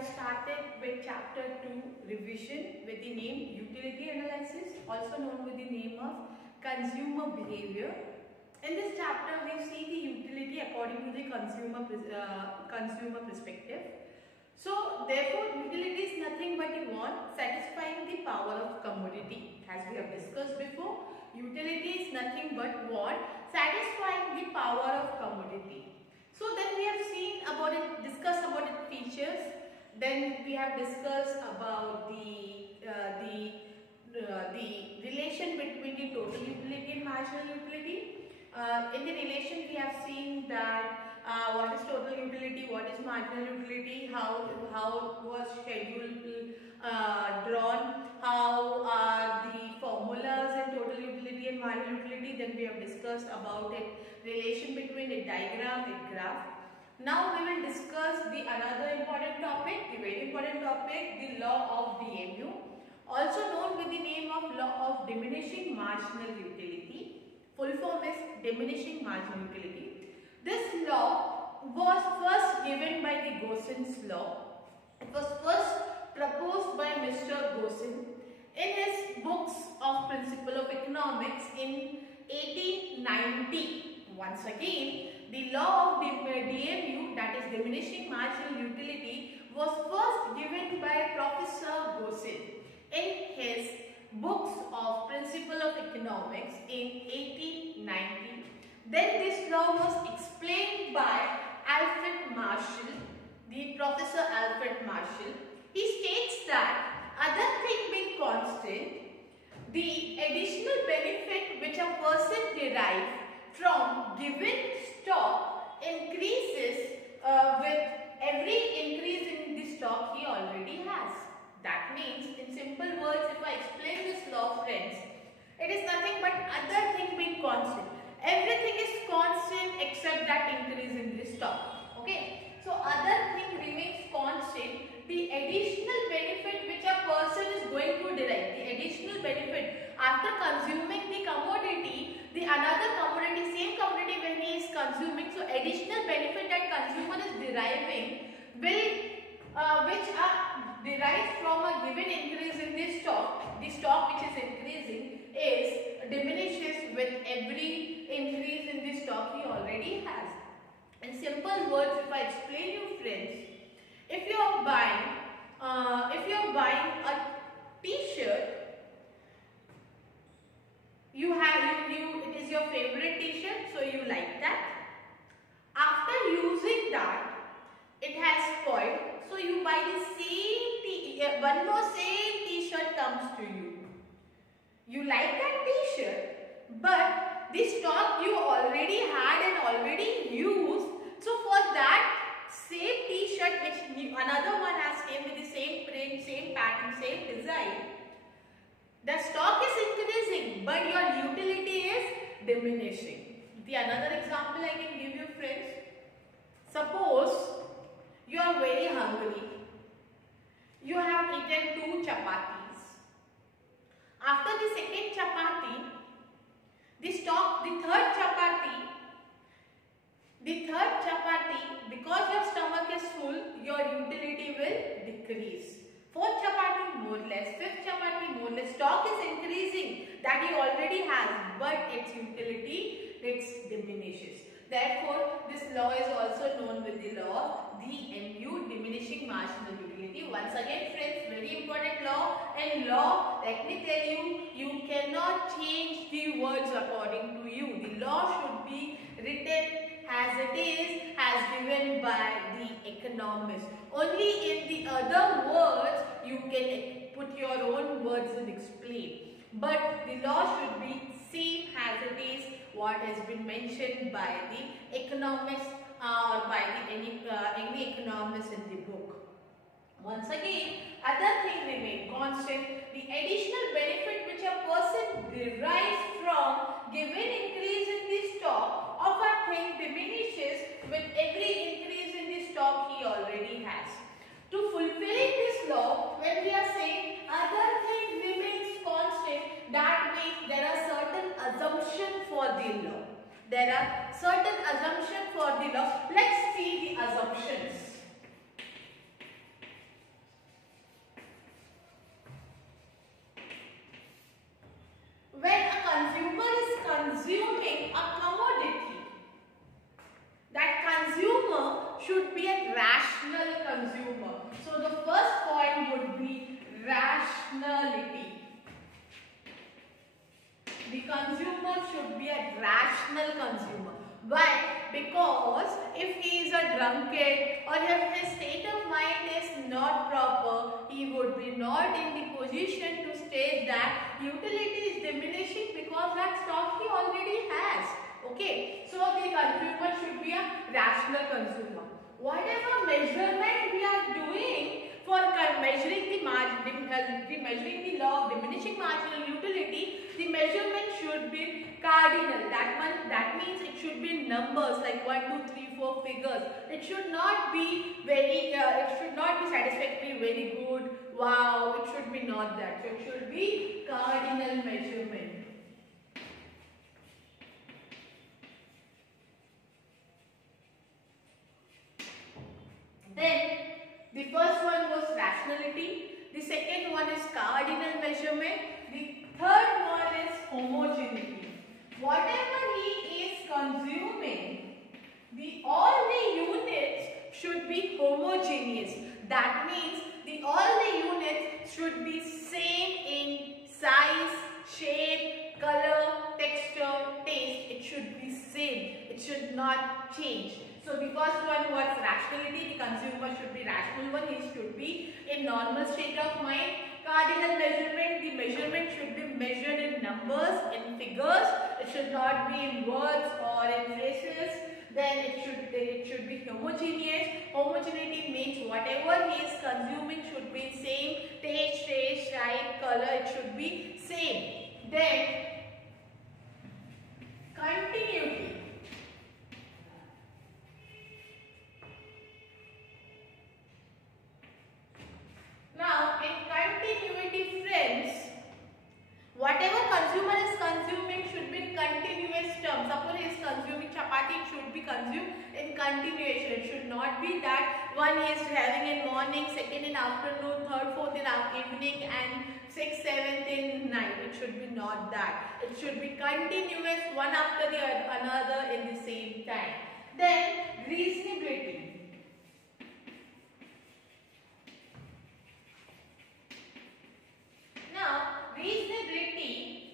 have started with chapter 2 revision with the name utility analysis, also known with the name of consumer behavior. In this chapter we see the utility according to the consumer perspective. So therefore utility is nothing but you want satisfying the power of commodity. As we have discussed before, utility is nothing but what? Satisfying the power of commodity. So then we have seen about it, discussed about its features. Then we have discussed about the relation between the total utility and marginal utility. In the relation we have seen that what is total utility, what is marginal utility, how was schedule drawn, how are the formulas in total utility and marginal utility. Then we have discussed about it, relation between a diagram and graph. Now we will discuss the another important topic, the very important topic, the law of DMU, also known with the name of law of diminishing marginal utility. Full form is diminishing marginal utility. This law was first given by the Gauss's law. It was first proposed by Mr. Gaussin in his books of Principle of Economics in 1890. Once again, the law of DMU, that is diminishing marginal utility, was first given by Professor Gaussin in his books of Principle of Economics in 1890. Then this law was explained by Alfred Marshall, the Professor Alfred Marshall. He states that other thing being constant, the additional benefit which a person derives from given stock increases with every increase in the stock he already has. That means, in simple words, if I explain this law, friends, it is nothing but other thing being constant. Everything is constant except that increase in the stock. Okay. So other thing remains constant. The additional benefit which a person is going to derive, the additional benefit after consuming the commodity, the another commodity, same commodity when he is consuming, so additional benefit that consumer is deriving will which are derived from a given increase in the stock which is increasing diminishes with every increase in the stock he already has. In simple words, if I explain you, friends, if you are buying a T-shirt, it is your favorite T-shirt, so you like that. After using that, it has spoiled, so you buy the same one more same T-shirt comes to you. You like that T-shirt, but the stock you already had and already used. So for that same T-shirt which another one has came with the same print, same pattern, same design, the stock is increasing, but your utility is diminishing. The another example I can give you, friends. Suppose you are very hungry. You have eaten 2 chapatis. After the second chapati, the third chapati, because your stomach is full, your utility will decrease. 4th chapati more or less, 5th chapati more or less, stock is increasing that he already has, but its utility diminishes. Therefore, this law is also known with the law of DMU, diminishing marginal utility. Once again, friends, very important law. And law, let me tell you, you cannot change the words according to you. The law should be written as it is, as given by the economist. Only in the other words you can put your own words and explain. But the law should be same as it is, what has been mentioned by the economist or by any economist in the book. Once again, other things remain constant. The additional benefit which a person derives from given increase in the stock of a thing diminishes with every increase in the stock he already has. To fulfilling this law, when we are saying other thing remains constant, that means there are certain assumptions for the law. There are certain assumptions for the law. Let's see the assumptions. The consumer should be a rational consumer. Why? Because if he is a drunkard or if his state of mind is not proper, he would be not in the position to state that utility is diminishing because that stock he already has. Okay, so the consumer should be a rational consumer. Whatever measurement we are doing for measuring the law of diminishing marginal utility, the measurement should be cardinal. That means it should be numbers like 1, 2, 3, 4 figures. It should not be very. It should not be satisfactory, very good, wow. It should be not that. So it should be cardinal measurement. Then the first one was rationality. The second one is cardinal measurement. The third one is homogeneity. Whatever he is consuming, all the units should be homogeneous. That means all the units should be same in size, shape, color, texture, taste. It should be same. It should not change. So the first one was rationality. The consumer should be rational one. He should be in normal state of mind. Cardinal measurement. The measurement should be measured in numbers, in figures. It should not be in words or in phrases. Then it should be homogeneous. Homogeneity means whatever he is consuming should be same. Taste, shape, color. It should be same. Then continuity. Now, in continuity, friends, whatever consumer is consuming should be in continuous terms. Suppose he is consuming chapati, it should be consumed in continuation. It should not be that one is having in morning, second in afternoon, third, fourth in evening, and sixth, seventh in night. It should be not that. It should be continuous, one after the another in the same time. Then reasonability. Now, reasonability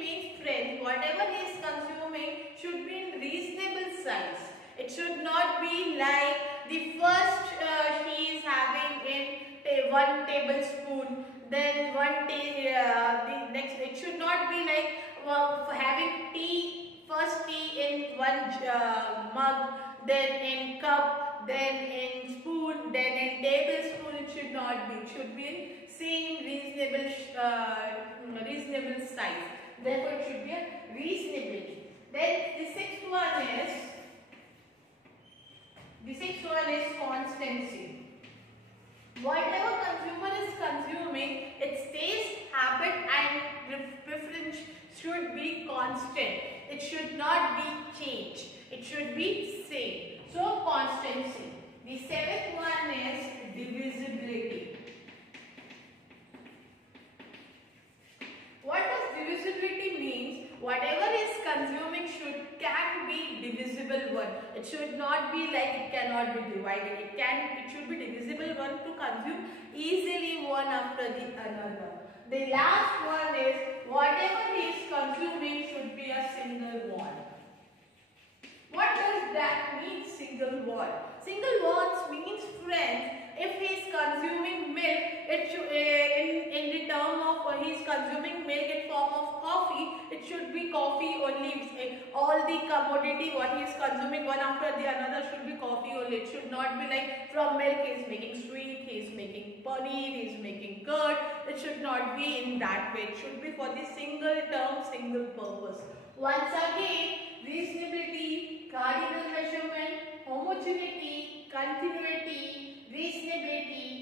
means, friends, whatever he is consuming should be in reasonable size. It should not be like the first he is having in 1 tablespoon, then the next. It should not be like having tea, first tea in 1 mug, then in cup, then in spoon, then in tablespoon. It should not be. It should be in same reasonable size. Therefore, it should be a reasonability. Then the sixth one is constancy. Whatever consumer is consuming, its taste, habit, and preference should be constant. It should not be changed. It should be same. So constancy. The seventh one is divisibility. What does divisibility means? Whatever is consuming can be divisible one. It should not be like it cannot be divided. It should be divisible one to consume easily one after the another. The last one is whatever is consuming should be a single one. What does that mean, single one? Single ones means, friends, if he is consuming milk, it should, in the term of he is consuming milk in form of coffee, it should be coffee only. All the commodity what he is consuming one after the another should be coffee only. It should not be like from milk he is making sweet, he is making paneer, he is making curd. It should not be in that way. It should be for the single term, single purpose. Once again, reasonability, cardinal measurement, homogeneity, continuity, reasonability,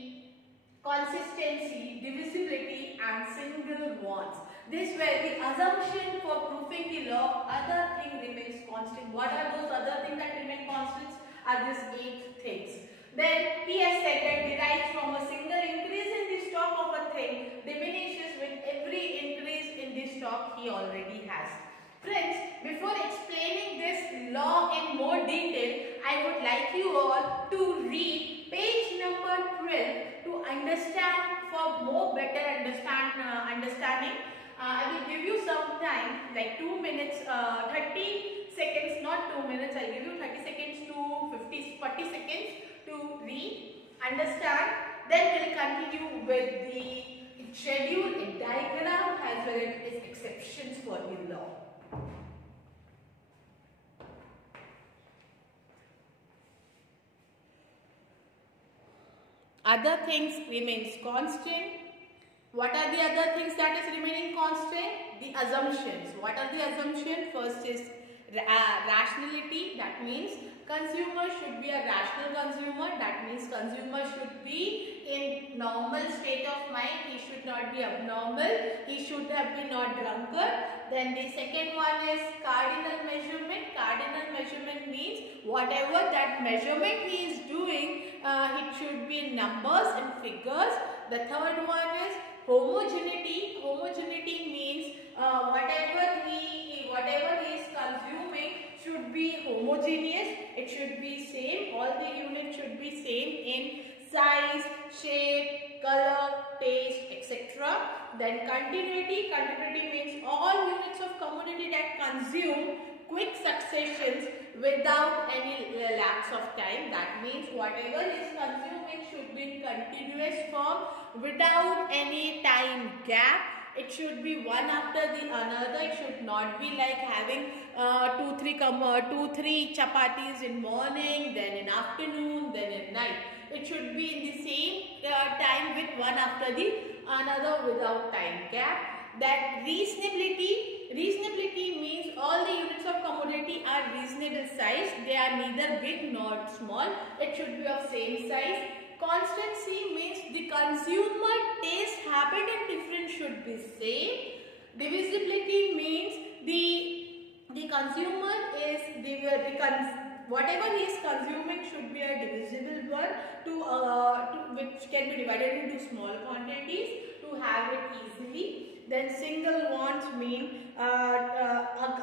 consistency, divisibility, and single ones. This were the assumption for proving the law. Other thing remains constant. What are those other things that remain constants? Are these 8 things. Then he has said that derives from a single increase in the stock of a thing diminishes with every increase in the stock he already has. Friends, before explaining this law in more detail, I would like you all to read page number 12 to understand, for more better understanding. I will give like 2 minutes, 30 seconds, not 2 minutes, I'll give you 30 seconds to 40 seconds to read, understand, then we'll continue with the schedule, a diagram as well as exceptions for the law. Other things remains constant. What are the other things that is remaining constant? The assumptions. What are the assumptions? First is rationality. That means consumer should be a rational consumer. That means consumer should be in normal state of mind. He should not be abnormal. He should have been not drunkard. Then the second one is cardinal measurement. Cardinal measurement means whatever that measurement he is doing, it should be in numbers and figures. The third one is homogeneity. Homogeneity means whatever he is consuming should be homogeneous. It should be same. All the units should be same in size, shape, color, taste, etc. Then continuity. Continuity means all units of commodity that consume quick successions without any lapse of time. That means whatever is consuming should be in continuous form without any time gap. It should be one after the another. It should not be like having two, three chapatis in morning, then in afternoon, then in night. It should be in the same time with one after the another without time gap. That reasonability means all the units of commodity are reasonable size. They are neither big nor small. It should be of same size. Constancy means the consumer taste, habit and preference should be same. Divisibility means the consumer is whatever he is consuming should be a divisible one which can be divided into small quantities to have it easily. Then single wants mean a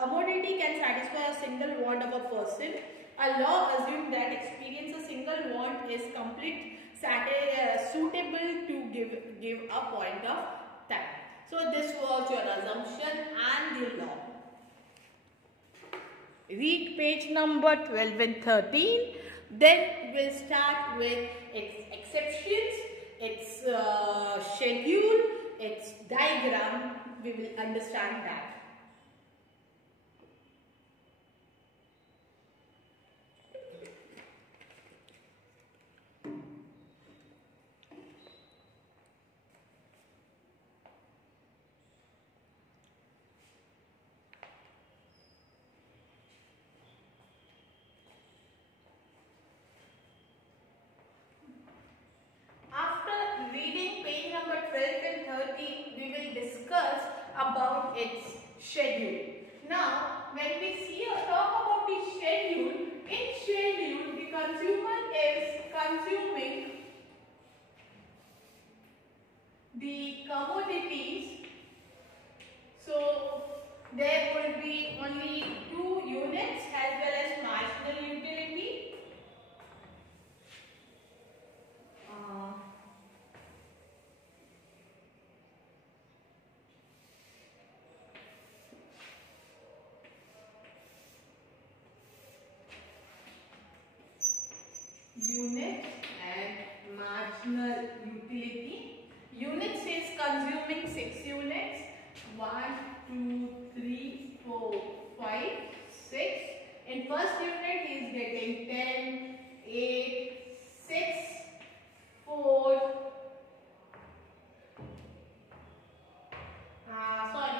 commodity can satisfy a single want of a person. A law assumes that experience a single want is complete suitable to give a point of time. So this was your assumption and the law. Read page number 12 and 13. Then we'll start with its exceptions, its schedule, its diagram. We will understand that. About its schedule. Now, when we talk about the schedule, in schedule the consumer is consuming the commodities. So there will be only 2 units as well as marginal utility. Unit and marginal utility. Units is consuming 6 units. 1, 2, 3, 4, 5, 6. In first unit he is getting 10, 8, 6, 4.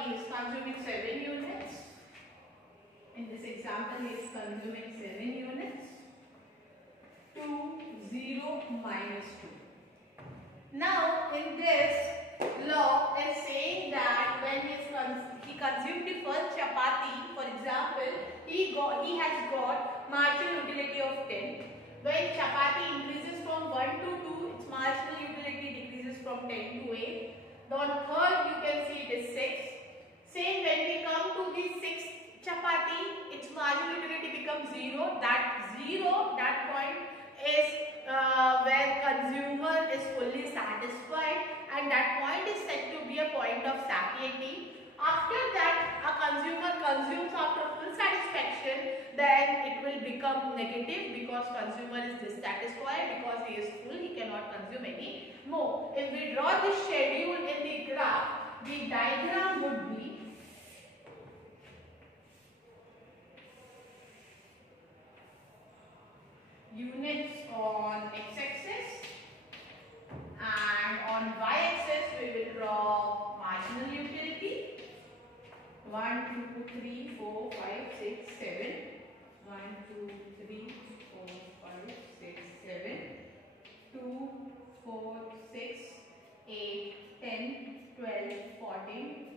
He is consuming 7 units. In this example he is consuming 7 units. 2, 0, minus 2. Now, in this law is saying that when he consumed the first chapati, for example, he has got marginal utility of 10. When chapati increases from 1 to 2, its marginal utility decreases from 10 to 8. On third, you can see it is 6. Same when we come to the 6th chapati, its marginal utility becomes 0. That point is where consumer is fully satisfied, and that point is said to be a point of satiety. After After that, a consumer consumes after full satisfaction, then it will become negative because consumer is dissatisfied because he is full, he cannot consume any more. If we draw this schedule in the graph, the diagram would be units on x-axis, and on y-axis we will draw marginal utility. 1, 2, 3, 4, 5, 6, 7. 1, 2, 3, 4, 5, 6, 7. 2, 4, 6, 8, 10, 12, 14,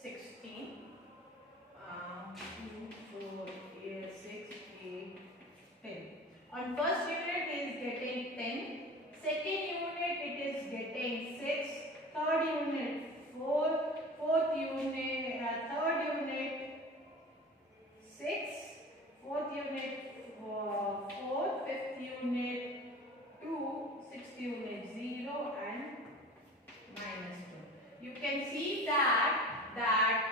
16. 2, 4, 6, 8, 10. On first unit is getting 10. Second unit it is getting 6. Third unit 4. Fourth unit, third unit 6. Fourth unit 4. Fifth unit 2. Sixth unit 0 and minus 2. You can see that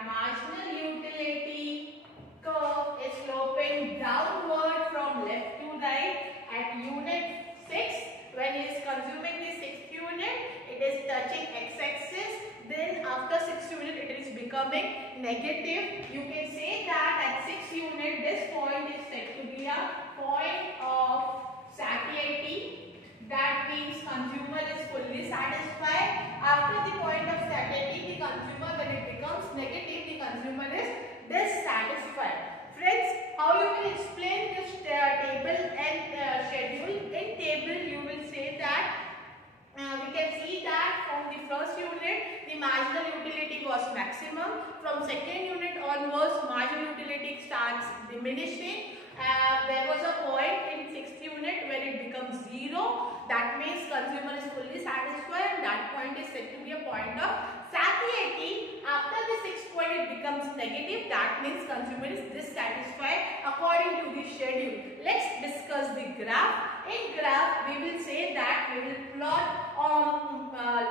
marginal utility curve is sloping downward from left to right. At unit 6, when it is consuming the 6th unit, it is touching x-axis. Then after 6th unit, it is becoming negative. You can say that at 6th unit, this point is said to be a point of satiety. That means consumer is fully satisfied. After the point of satiety, the consumer, when it becomes negative, the consumer is dissatisfied. Friends, how you will explain this table and schedule? In table, you will say that we can see that from the first unit, the marginal utility was maximum. From second unit onwards, marginal utility starts diminishing. There was a point in 6th unit where it becomes 0. That means consumer is fully satisfied, and that point is said to be a point of satiety. After the 6th point, it becomes negative. That means consumer is dissatisfied according to the schedule. Let's discuss the graph. In graph, we will say that we will plot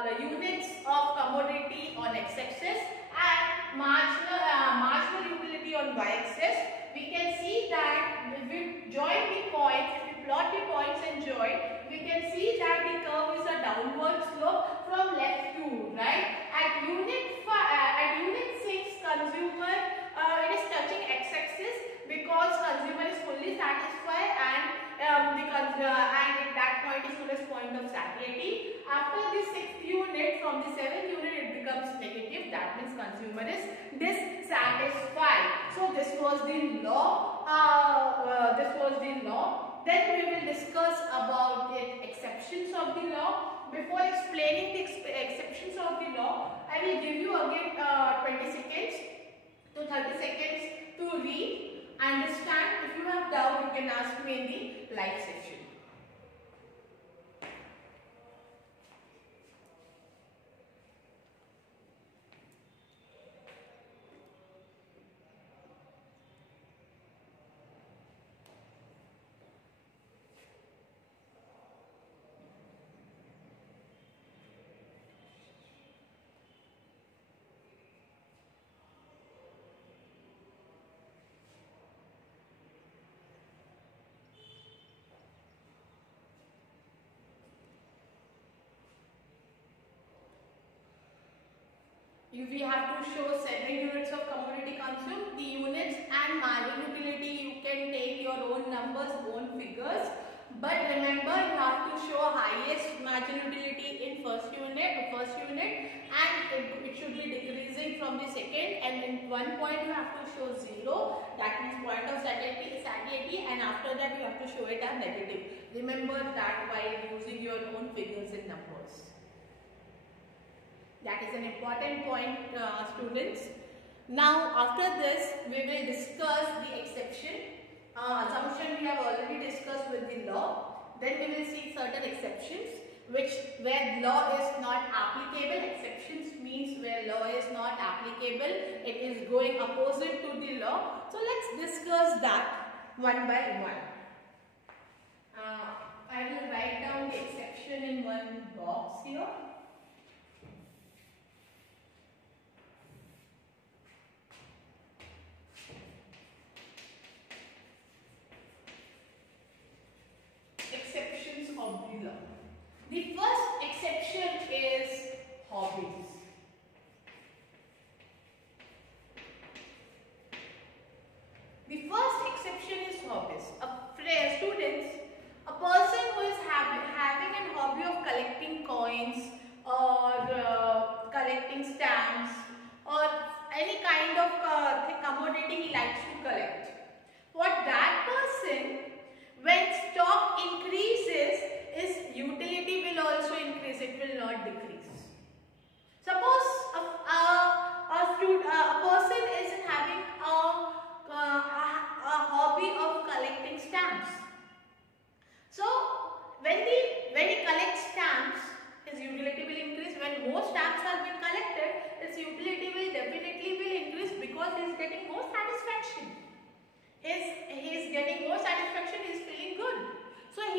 the units of commodity on x-axis and marginal utility on y-axis. We can see that if we join the points, if we plot the points and join, we can see that the curve is a downward slope from left to right. At unit 6, consumer it is touching x-axis because consumer is fully satisfied and at that point is known as point of satiety. After the 6th unit, from the 7th unit, it becomes negative. That means consumer is dissatisfied. So this was the law. Then we will discuss about the exceptions of the law. Before explaining the exceptions of the law, I will give you again 20 seconds to 30 seconds to read, understand. If you have doubt, you can ask me in the live section. If we have to show 7 units of commodity consumed, the units and marginal utility, you can take your own numbers, own figures. But remember, you have to show highest marginal utility in first unit, and it should be decreasing from the second. And in one point you have to show 0. That means point of satiety, and after that you have to show it as negative. Remember that while using your own figures and numbers. That is an important point, students. Now, after this, we will discuss the exception. Assumption we have already discussed with the law. Then we will see certain exceptions, where law is not applicable. Exceptions means where law is not applicable. It is going opposite to the law. So let's discuss that one by one. I will write down the exception in one box here.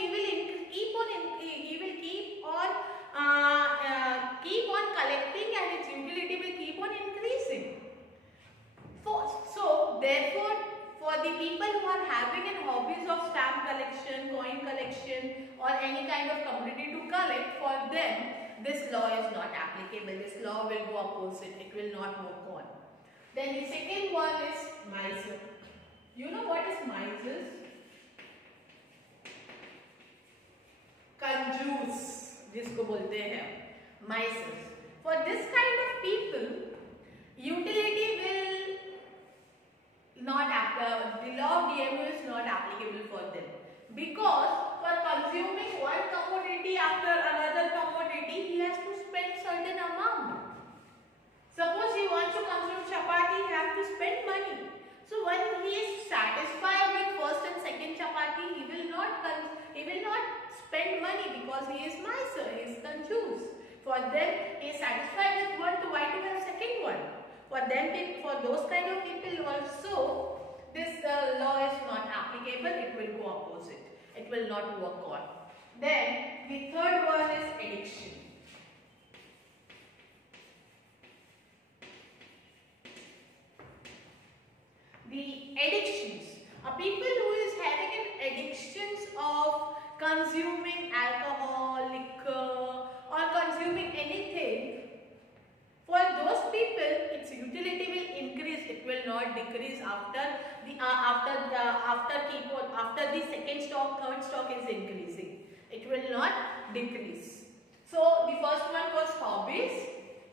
he will keep on collecting, and its utility will keep on increasing. So therefore, for the people who are having an hobbies of stamp collection, coin collection, or any kind of commodity to collect, for them this law is not applicable. This law will go opposite. It will not work on. Then the second one is miser. You know what is misers? कंजूस जिसको बोलते हैं, misers. For this kind of people, utility will not the law of DMU is not applicable for them, because for consuming one commodity after another commodity, he has to spend certain amount. Suppose he wants to consume chapati, he has to spend money. So when he is satisfied with first and second chapati, he will not spend money, because he is miser, he is conjuse. For them, he is satisfied with one, to why to have second one? For them, for those kind of people also, this law is not applicable. It will go opposite. It will not work on. Then the third one is addiction. The addictions. People who is having an addictions of consuming alcohol, liquor, or consuming anything, for those people, its utility will increase. It will not decrease after the second stock, third stock is increasing. It will not decrease. So the first one was hobbies,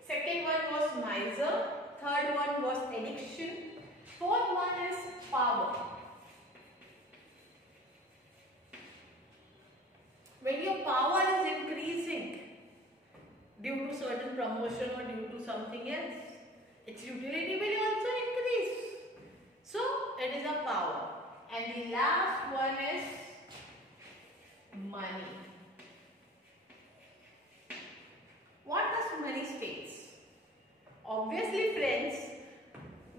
second one was miser, third one was addiction, fourth one is power. When your power is increasing due to certain promotion or due to something else, its utility will also increase. So it is a power. And the last one is money. What does money states? Obviously, friends,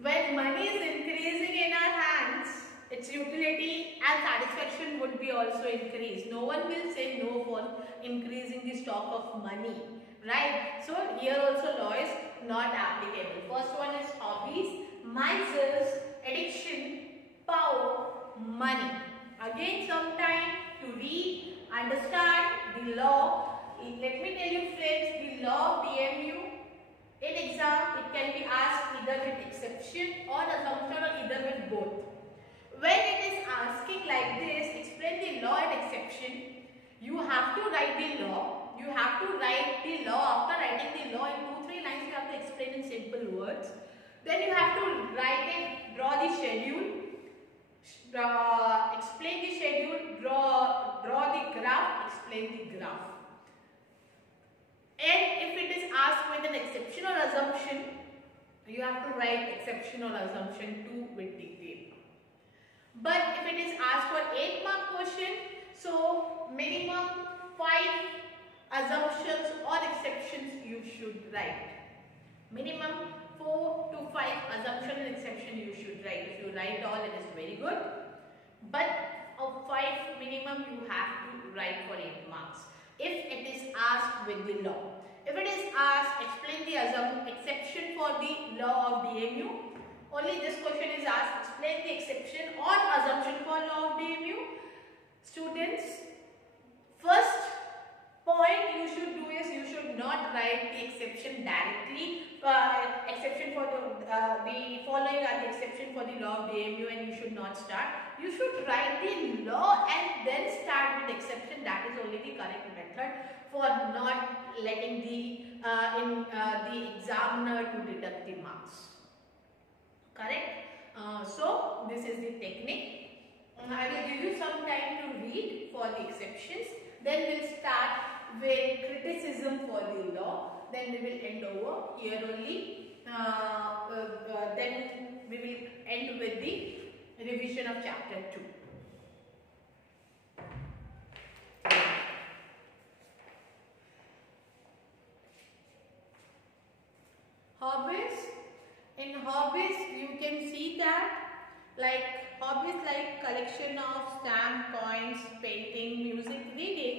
when money is increasing in our hands, its utility and satisfaction would be also increased. No one will say no for increasing the stock of money, right? So here also law is not applicable. First one is hobbies, misers, addiction, power, money. Again, some time to read, understand the law. Let me tell you, friends, the law of DMU, in exam it can be asked either with exception or assumption, or either with both. When it is asking like this, explain the law and exception, you have to write the law. You have to write the law. After writing the law in 2-3 lines, you have to explain in simple words. Then you have to write and draw the schedule, explain the schedule, draw the graph, explain the graph. And if it is asked with an exception or assumption, you have to write exception or assumption too with detail. But if it is asked for 8-mark question, so minimum 5 assumptions or exceptions you should write. Minimum 4 to 5 assumption and exception you should write. If you write all, it is very good. But of 5 minimum you have to write for 8 marks. If it is asked with the law. If it is asked, explain the exception for the law of DMU. Only this question is asked, explain the exception or assumption for law of DMU. Students, first point you should do is you should not write the exception directly. Exception for the following are the exception for the law of DMU, and you should not start. You should write the law and then start with exception. That is only the correct method for not letting the examiner to deduct the marks. Correct? So this is the technique. I will give you some time to read for the exceptions. Then we'll start with criticism for the law. Then we will end over here only. Then we will end with the revision of chapter 2. Hobbies. In hobbies, you can see that like hobbies like collection of stamp, coins, painting, music, reading,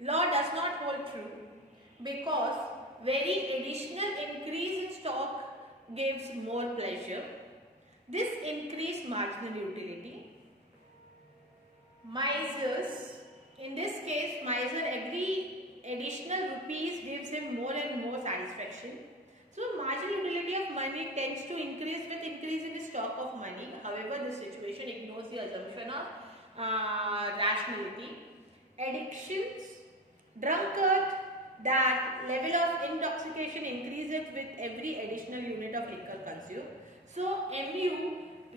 law does not hold true because very additional increase in stock gives more pleasure. This increased marginal utility. Misers, in this case, miser every additional rupees gives him more and more satisfaction. So marginal utility of money tends to increase with increase in the stock of money. However, this situation ignores the assumption of rationality. Addictions, drunkard, that level of intoxication increases with every additional unit of liquor consumed. So MU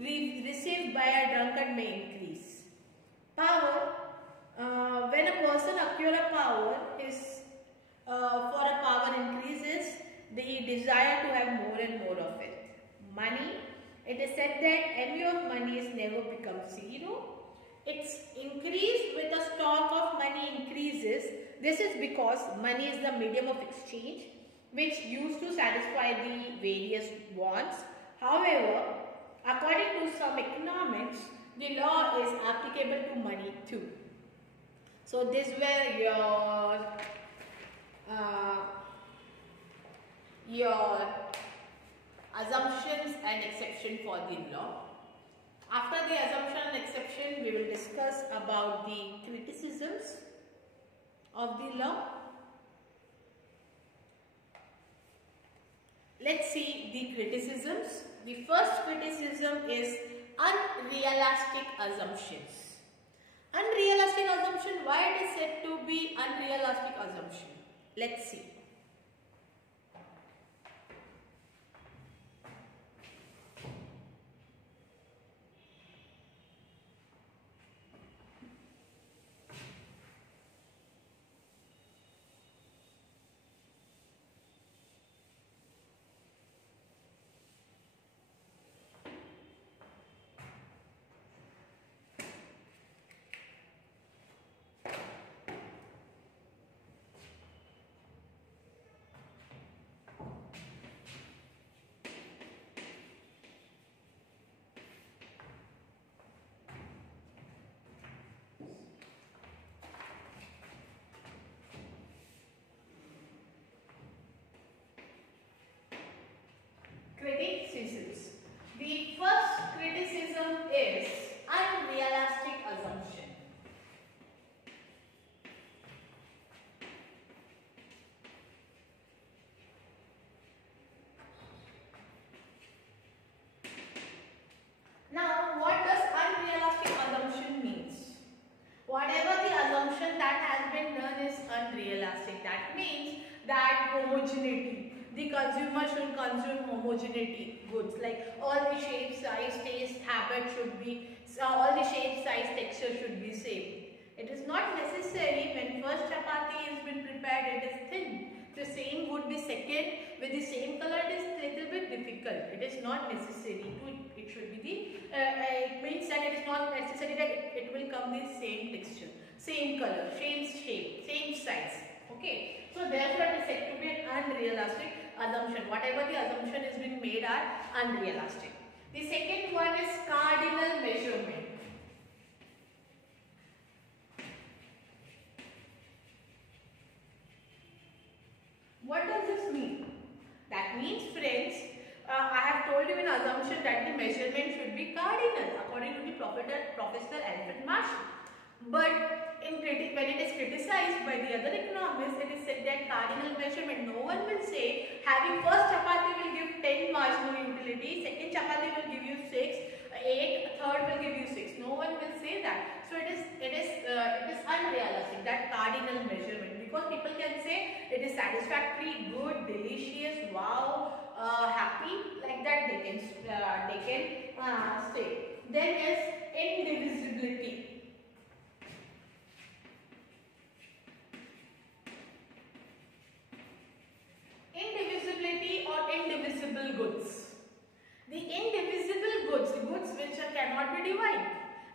received by a drunkard may increase. Power, when a person acquires a power, his for a power increases, the desire to have more and more of it. Money, it is said that MU of money is never become zero. Its increase with the stock of money increases. This is because money is the medium of exchange which used to satisfy the various wants. However, according to some economics, the law is applicable to money too. So these were your assumptions and exception for the law. After the assumption and exception, we will discuss about the criticisms of the law. Let's see the criticisms. The first criticism is unrealistic assumptions. Unrealistic assumption, why it is said to be unrealistic assumption? Let's see. Criticisms. The first criticism is unrealistic assumption. Now, what does unrealistic assumption means? Whatever the assumption that has been done is unrealistic. That means that homogeneity. The consumer should consume homogeneity goods, like all the shape, size, taste, habit should be, all the shape, size, texture should be same. It is not necessary. When first chapati has been prepared, it is thin. The same would be second with the same color. It is little bit difficult. It is not necessary to. It should be the. It means that it is not necessary that it will come the same texture, same color, same shape, same size. Okay. So therefore, it is said to be an unrealistic assumption. Whatever the assumption is being made are unrealistic. The second one is cardinal measurement. What does this mean? That means, friends, I have told you in assumption that the measurement should be cardinal according to the Professor Alfred Marshall. But when it is criticized by the other economists, it is said that cardinal measurement, no one will say having first chapati will give 10 marginal utility, second chapati will give you 6, 8, third will give you 6. No one will say that. So it is unrealistic, that cardinal measurement, because people can say it is satisfactory, good, delicious, wow, happy, like that they can say. Then is indivisibility. Indivisibility or indivisible goods. The indivisible goods, goods which cannot be divided,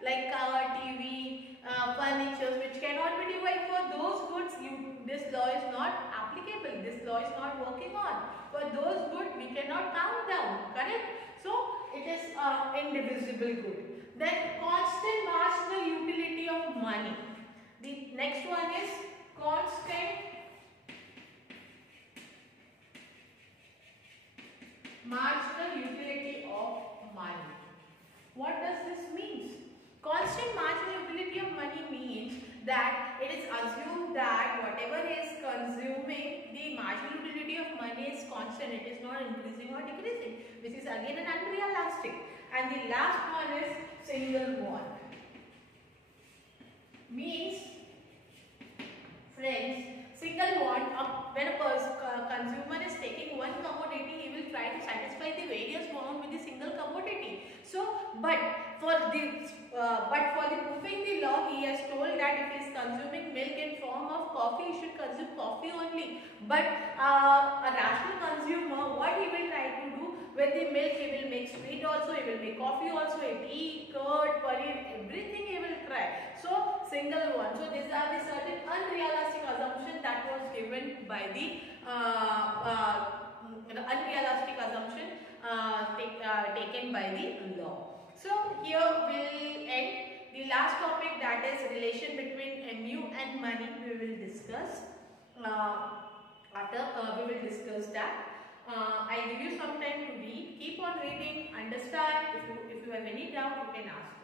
like car, TV, furniture, which cannot be divided, for those goods this law is not applicable, this law is not working on. For those goods we cannot count down, correct? So it is indivisible good. Then constant marginal utility of money. The next one is constant marginal utility of money. What does this mean? Constant marginal utility of money means that it is assumed that whatever is consuming, the marginal utility of money is constant. It is not increasing or decreasing, which is again an unrealistic. And the last one is single bond. Means, friends, single bond, when a consumer is taking one commodity, he will try to satisfy the various bond with the single commodity. So, but for the proving the law, he has told that if he is consuming milk in form of coffee, he should consume coffee only. But a rational consumer, what he will try to do with the milk, he will make sweet also, he will make coffee also, ghee, curd, paneer, everything he will try. So, single one. So, these are the certain unrealistic assumptions that was given by the unrealistic assumption taken by the law. So, here we'll end the last topic, that is relation between MU and money. We will discuss we will discuss that. I'll give you some time to read. Keep on reading, understand. If you have any doubt, you can ask me.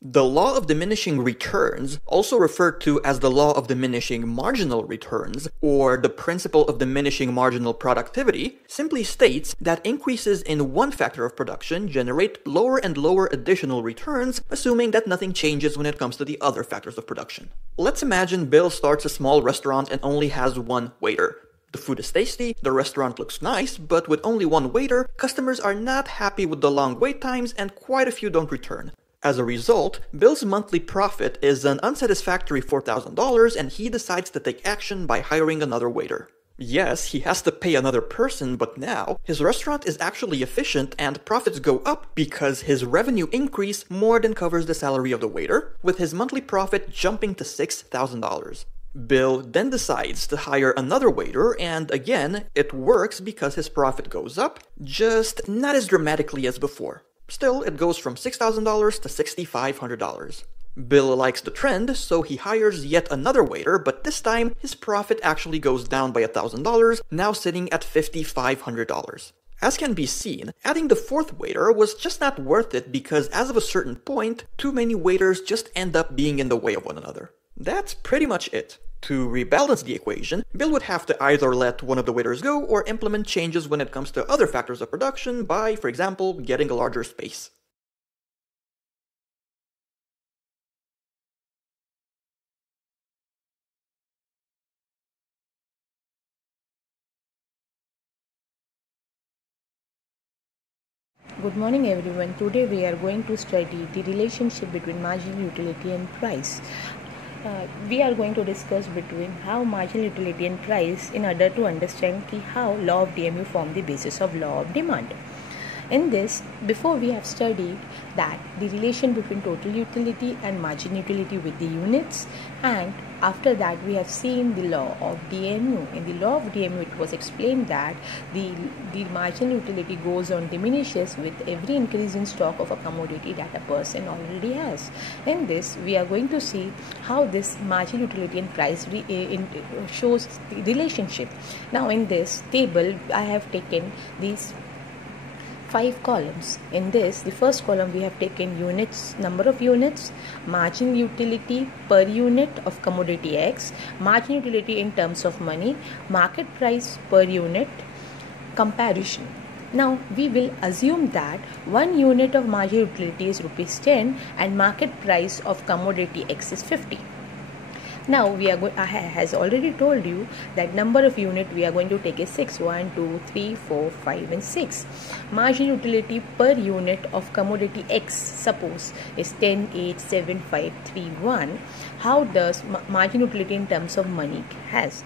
The law of diminishing returns, also referred to as the law of diminishing marginal returns, or the principle of diminishing marginal productivity, simply states that increases in one factor of production generate lower and lower additional returns, assuming that nothing changes when it comes to the other factors of production. Let's imagine Bill starts a small restaurant and only has one waiter. The food is tasty, the restaurant looks nice, but with only one waiter, customers are not happy with the long wait times and quite a few don't return. As a result, Bill's monthly profit is an unsatisfactory $4,000 and he decides to take action by hiring another waiter. Yes, he has to pay another person, but now his restaurant is actually efficient and profits go up because his revenue increase more than covers the salary of the waiter, with his monthly profit jumping to $6,000. Bill then decides to hire another waiter, and again, it works because his profit goes up, just not as dramatically as before. Still, it goes from $6,000 to $6,500. Bill likes the trend, so he hires yet another waiter, but this time his profit actually goes down by $1,000, now sitting at $5,500. As can be seen, adding the fourth waiter was just not worth it because as of a certain point, too many waiters just end up being in the way of one another. That's pretty much it. To rebalance the equation, Bill would have to either let one of the waiters go or implement changes when it comes to other factors of production by, for example, getting a larger space. Good morning everyone. Today we are going to study the relationship between marginal utility and price. We are going to discuss between how marginal utility and price in order to understand how law of DMU form the basis of law of demand. In this, before we have studied that the relation between total utility and marginal utility with the units, and after that we have seen the law of DMU. In the law of DMU it was explained that the marginal utility goes on diminishes with every increase in stock of a commodity that a person already has. In this we are going to see how this marginal utility and price shows the relationship. Now in this table I have taken these 5 columns. In this, the first column we have taken units, number of units, marginal utility per unit of commodity X, marginal utility in terms of money, market price per unit, comparison. Now we will assume that 1 unit of marginal utility is rupees 10 and market price of commodity X is 50. Now we are I has already told you that number of unit we are going to take is 6, 1, 2, 3, 4, 5 and 6. Marginal utility per unit of commodity X suppose is 10, 8, 7, 5, 3, 1. How does marginal utility in terms of money has?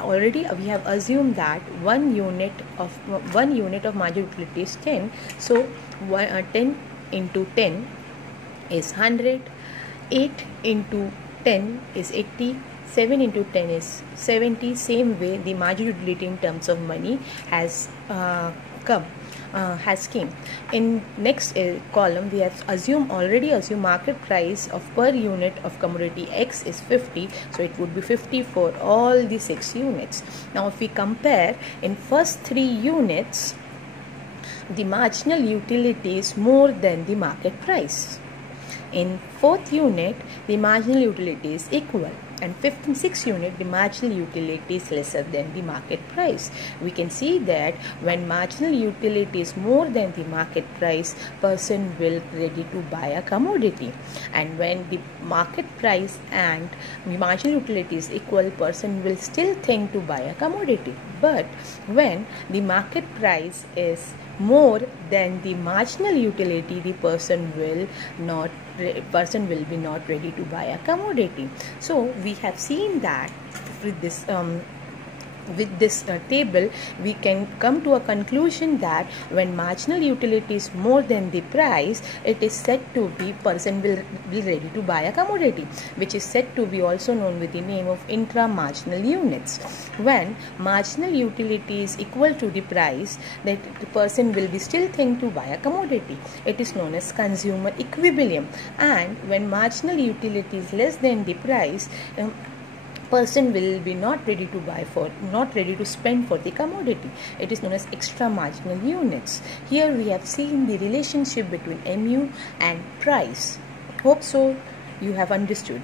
Already we have assumed that 1 unit of marginal utility is 10. So 10 into 10 is 100, 8 into 10 is 80, 7 into 10 is 70. Same way the marginal utility in terms of money has come. has came. In next column, we have already assumed market price of per unit of commodity X is 50, so it would be 50 for all the 6 units. Now if we compare, in first 3 units the marginal utility is more than the market price. In 4th unit the marginal utility is equal, and 5th and 6th unit the marginal utility is lesser than the market price. We can see that when marginal utility is more than the market price, person will ready to buy a commodity, and when the market price and the marginal utility is equal, person will still think to buy a commodity. But when the market price is more than the marginal utility, the person will be not ready to buy a commodity. So we have seen that with this table we can come to a conclusion that when marginal utility is more than the price, it is said to be person will be ready to buy a commodity, which is said to be also known with the name of intra-marginal units. When marginal utility is equal to the price, that the person will be still think to buy a commodity. It is known as consumer equilibrium. And when marginal utility is less than the price, person will be not ready to spend for the commodity. It is known as extra marginal units. Here we have seen the relationship between MU and price. Hope so you have understood.